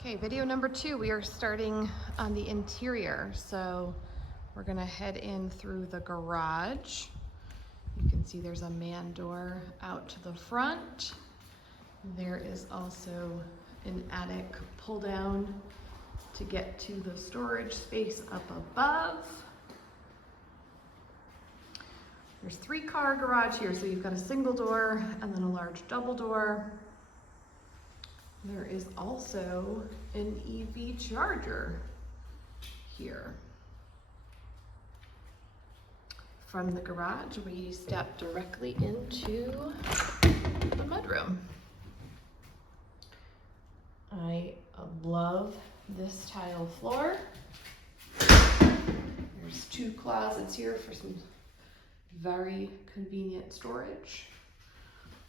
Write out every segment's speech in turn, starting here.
Okay, video number 2, we are starting on the interior. So we're gonna head in through the garage. You can see there's a man door out to the front. There is also an attic pull down to get to the storage space up above. There's 3-car garage here, so you've got a single door and then a large double door. There is also an EV charger here. From the garage, we step directly into the mudroom. I love this tile floor. There's 2 closets here for some very convenient storage.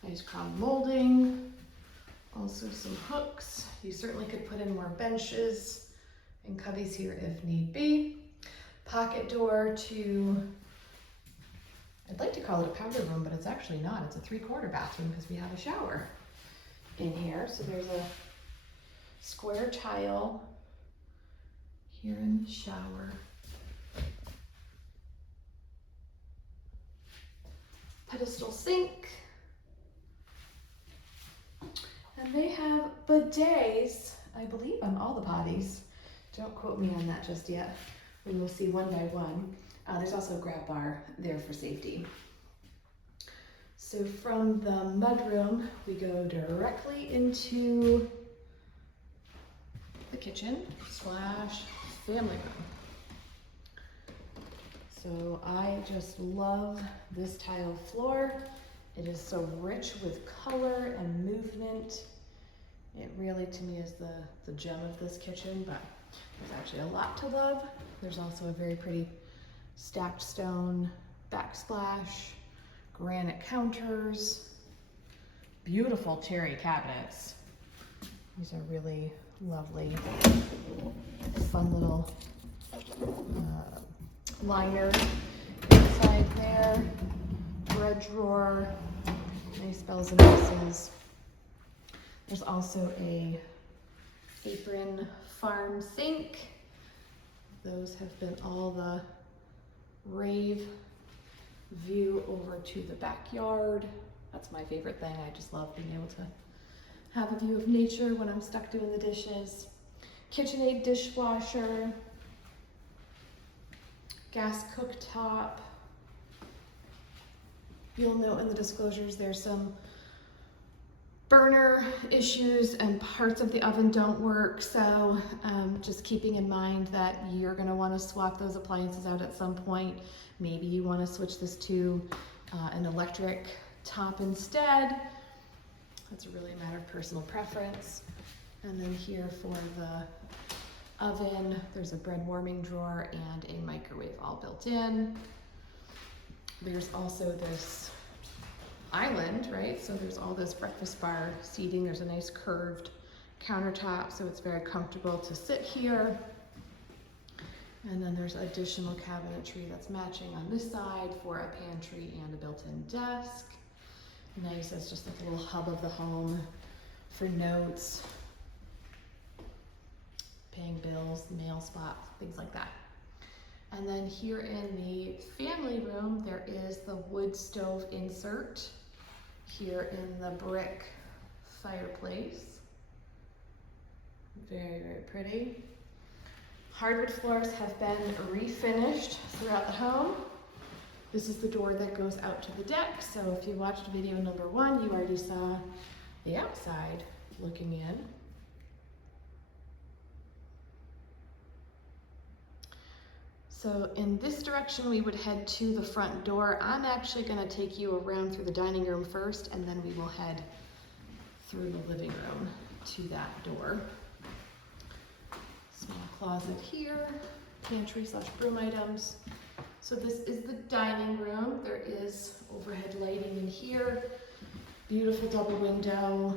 Nice crown molding. Also some hooks. You certainly could put in more benches and cubbies here if need be. Pocket door to, I'd like to call it a powder room, but it's actually not. It's a 3/4 bathroom because we have a shower in here. So there's a square tile here in the shower. Pedestal sink. And they have bidets, I believe, on all the potties. Don't quote me on that just yet. We will see one by one. There's also a grab bar there for safety. So from the mudroom, we go directly into the kitchen / family room. So I just love this tile floor. It is so rich with color and movement. It really, to me, is the gem of this kitchen, but there's actually a lot to love. There's also a very pretty stacked stone backsplash, granite counters, beautiful cherry cabinets. These are really lovely, fun little liner inside there. Bread drawer, nice bells and whistles. There's also a apron farm sink. Those have been all the rave view over to the backyard. That's my favorite thing. I just love being able to have a view of nature when I'm stuck doing the dishes. KitchenAid dishwasher, gas cooktop. You'll note in the disclosures there's some burner issues and parts of the oven don't work, so just keeping in mind that you're going to want to swap those appliances out at some point. Maybe you want to switch this to an electric top instead. That's really a matter of personal preference. And then here for the oven, there's a bread warming drawer and a microwave all built in. There's also this island, right? So there's all this breakfast bar seating. There's a nice curved countertop, so it's very comfortable to sit here. And then there's additional cabinetry that's matching on this side for a pantry and a built-in desk. Nice, it's just like a little hub of the home for notes, paying bills, mail spot, things like that. And then here in the family room, there is the wood stove insert here in the brick fireplace. Very, very pretty. Hardwood floors have been refinished throughout the home. This is the door that goes out to the deck. So if you watched video number 1, you already saw the outside looking in. So in this direction, we would head to the front door. I'm actually gonna take you around through the dining room first, and then we will head through the living room to that door. Small closet here, pantry / broom items. So this is the dining room. There is overhead lighting in here. Beautiful double window,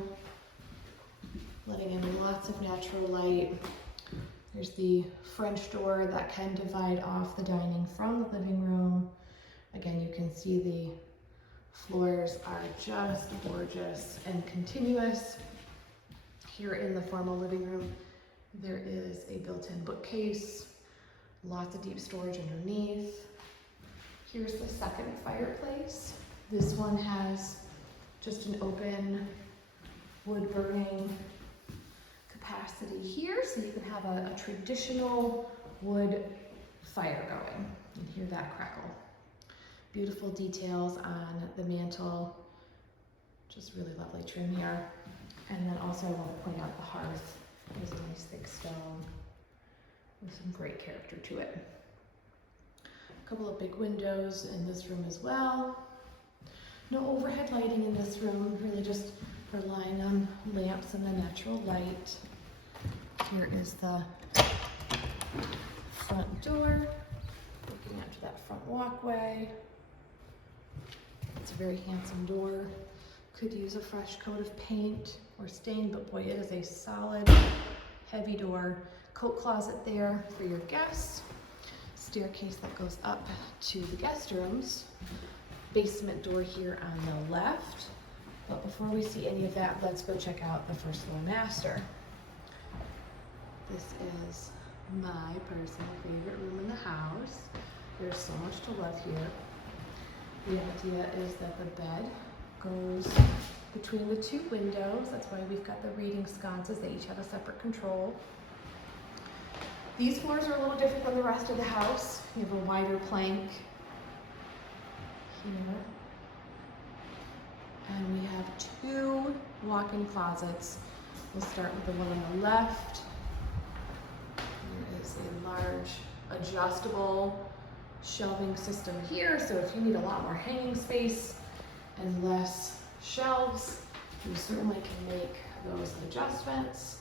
letting in lots of natural light. There's the French door that can divide off the dining from the living room. Again, you can see the floors are just gorgeous and continuous. Here in the formal living room, There is a built-in bookcase, lots of deep storage underneath. Here's the second fireplace. This one has just an open wood burning capacity here, so you can have a traditional wood fire going. You can hear that crackle. Beautiful details on the mantle, just really lovely trim here. And then also I want to point out the hearth. There's a nice thick stone with some great character to it. A couple of big windows in this room as well. No overhead lighting in this room, really just relying on lamps and the natural light. Here is the front door, looking out to that front walkway. It's a very handsome door. Could use a fresh coat of paint or stain, but boy, it is a solid, heavy door. Coat closet there for your guests. Staircase that goes up to the guest rooms. Basement door here on the left. But before we see any of that, let's go check out the first floor master. This is my personal favorite room in the house. There's so much to love here. The idea is that the bed goes between the two windows. That's why we've got the reading sconces. They each have a separate control. These floors are a little different than the rest of the house. You have a wider plank here. And we have two walk-in closets. We'll start with the one on the left. There is a large adjustable shelving system here, so if you need a lot more hanging space and less shelves, you certainly can make those adjustments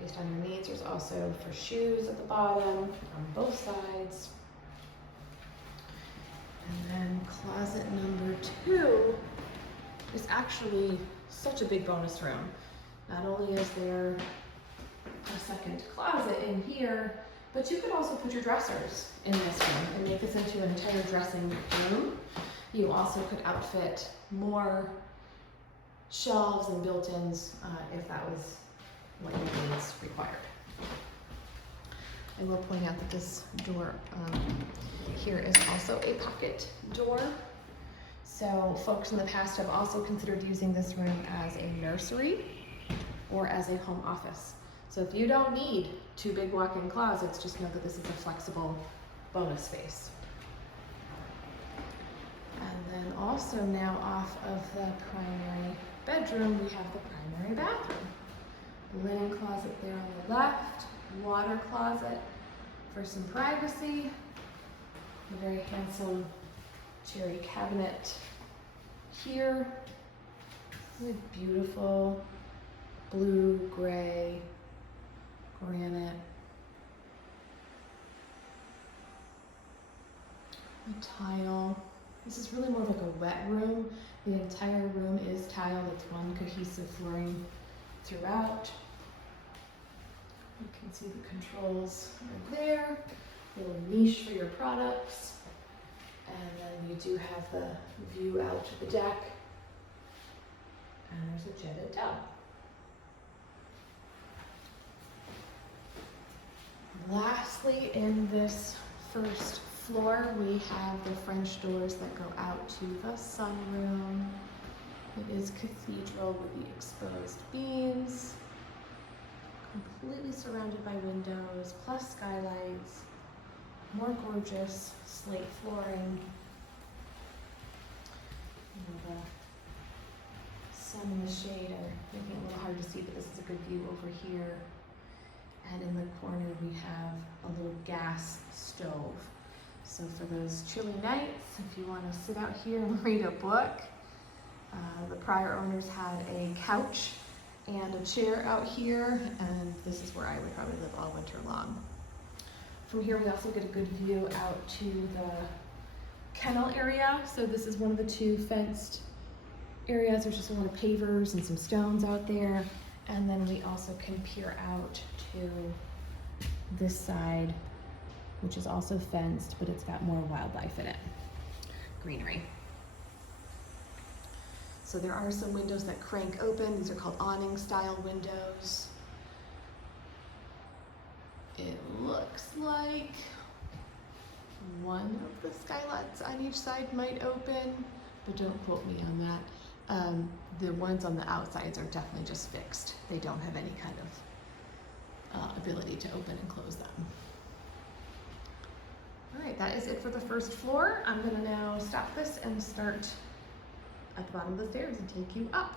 based on your needs. There's also for shoes at the bottom on both sides. And then closet number 2 is actually such a big bonus room. Not only is there a second closet in here, but you could also put your dressers in this room and make this into an entire dressing room. You also could outfit more shelves and built-ins if that was what your needs required. I will point out that this door here is also a pocket door. So folks in the past have also considered using this room as a nursery or as a home office. So if you don't need 2 big walk-in closets, just know that this is a flexible bonus space. And then also now off of the primary bedroom, we have the primary bathroom. Linen closet there on the left, water closet for some privacy, a very handsome cherry cabinet here with beautiful blue, gray, granite. A tile. This is really more like a wet room. The entire room is tiled. It's one cohesive flooring throughout. You can see the controls are there. A little niche for your products. And then you do have the view out to the deck. And there's a jetted tub. Lastly, in this first floor, we have the French doors that go out to the sunroom. It is cathedral with the exposed beams, completely surrounded by windows, plus skylights, more gorgeous slate flooring. The sun and the shade are making it a little hard to see, but this is a good view over here. And in the corner we have a little gas stove. So for those chilly nights, if you want to sit out here and read a book, the prior owners had a couch and a chair out here, and this is where I would probably live all winter long. From here we also get a good view out to the kennel area. So this is one of the 2 fenced areas. There's just a lot of pavers and some stones out there. And then we also can peer out to this side, which is also fenced, but it's got more wildlife in it, greenery. So there are some windows that crank open. These are called awning style windows. It looks like one of the skylights on each side might open, but don't quote me on that. The ones on the outsides are definitely just fixed. They don't have any kind of ability to open and close them. All right, that is it for the first floor. I'm gonna now stop this and start at the bottom of the stairs and take you up.